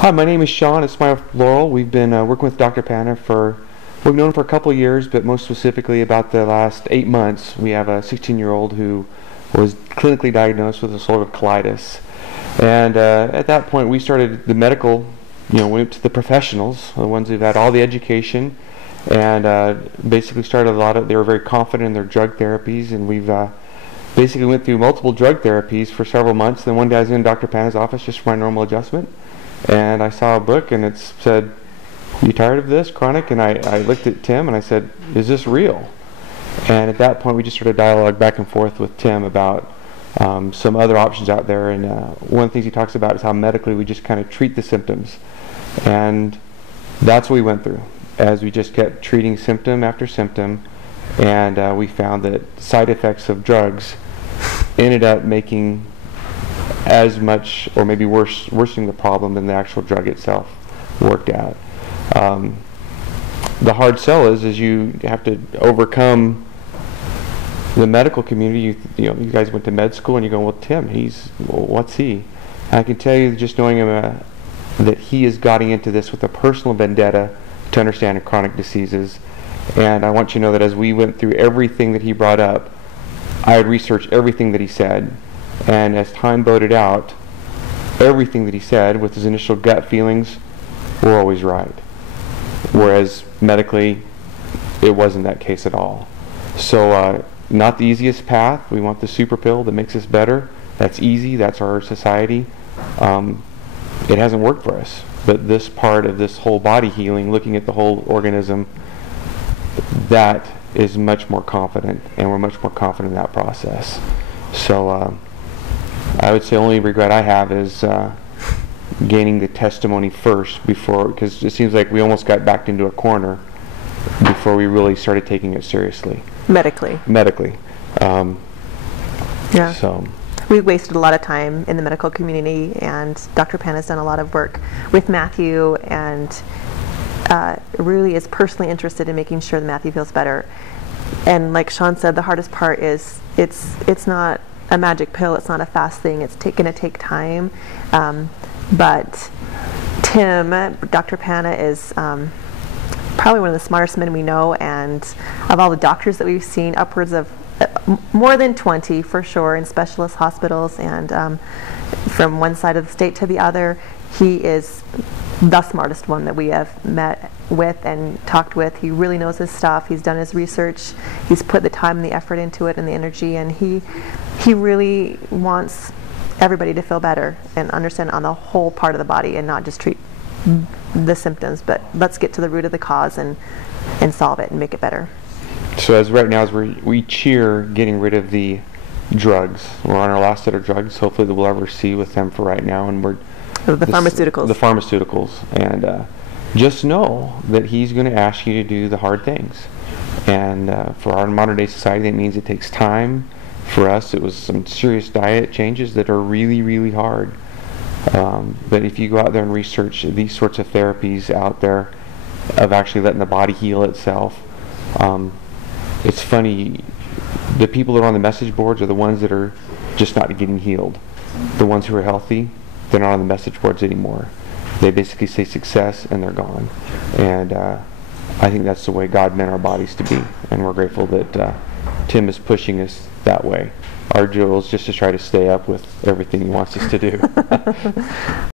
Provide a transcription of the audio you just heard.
Hi, my name is Sean. It's my wife Laurel. We've been working with Dr. Panna we've known him for a couple of years, but most specifically about the last 8 months. We have a 16-year-old who was clinically diagnosed with a sort of colitis. And at that point, we started the medical, went to the professionals, the ones who've had all the education, and basically started they were very confident in their drug therapies, and we've basically went through multiple drug therapies for several months. Then one day I was in Dr. Panna's office just for my normal adjustment, and I saw a book and it said, "You tired of this, chronic?" And I looked at Tim and I said, "Is this real?" And at that point we just started dialogue back and forth with Tim about some other options out there, and one of the things he talks about is how medically we just kind of treat the symptoms, and that's what we went through as we just kept treating symptom after symptom, and we found that side effects of drugs ended up making as much or maybe worsening the problem than the actual drug itself worked out. The hard sell is you have to overcome the medical community. You guys went to med school and you go, well, Tim, what's he? And I can tell you, just knowing him, that he is getting into this with a personal vendetta to understand chronic diseases. And I want you to know that as we went through everything that he brought up, I had researched everything that he said, and as time voted out, everything that he said with his initial gut feelings were always right, whereas medically it wasn't that case at all. So not the easiest path. We want the super pill that makes us better. That's easy. That's our society. It hasn't worked for us, but this part of this whole body healing, looking at the whole organism, that is much more confident, and we're much more confident in that process. So I would say only regret I have is gaining the testimony first because it seems like we almost got backed into a corner before we really started taking it seriously. Medically. Yeah. So we wasted a lot of time in the medical community, and Dr. Panna has done a lot of work with Matthew, and really is personally interested in making sure that Matthew feels better. And like Sean said, the hardest part is it's not a magic pill. It's not a fast thing. It's going to take time. But Tim, Dr. Panna, is probably one of the smartest men we know, and of all the doctors that we've seen, upwards of more than 20 for sure in specialist hospitals, and from one side of the state to the other, he is the smartest one that we have met with and talked with. He really knows his stuff. He's done his research. He's put the time and the effort into it and the energy, and he really wants everybody to feel better and understand on the whole part of the body and not just treat the symptoms, but let's get to the root of the cause and solve it and make it better. So as right now, as we cheer getting rid of the drugs. We're on our last set of drugs, hopefully, that we'll ever see with them for right now, and pharmaceuticals. The pharmaceuticals, and just know that he's going to ask you to do the hard things. And for our modern day society, that means it takes time. For us, it was some serious diet changes that are really, really hard. But if you go out there and research these sorts of therapies out there of actually letting the body heal itself, it's funny, the people that are on the message boards are the ones that are just not getting healed. The ones who are healthy, they're not on the message boards anymore. They basically say success and they're gone. And I think that's the way God meant our bodies to be, and we're grateful that Tim is pushing us that way. Our goal is just to try to stay up with everything he wants us to do.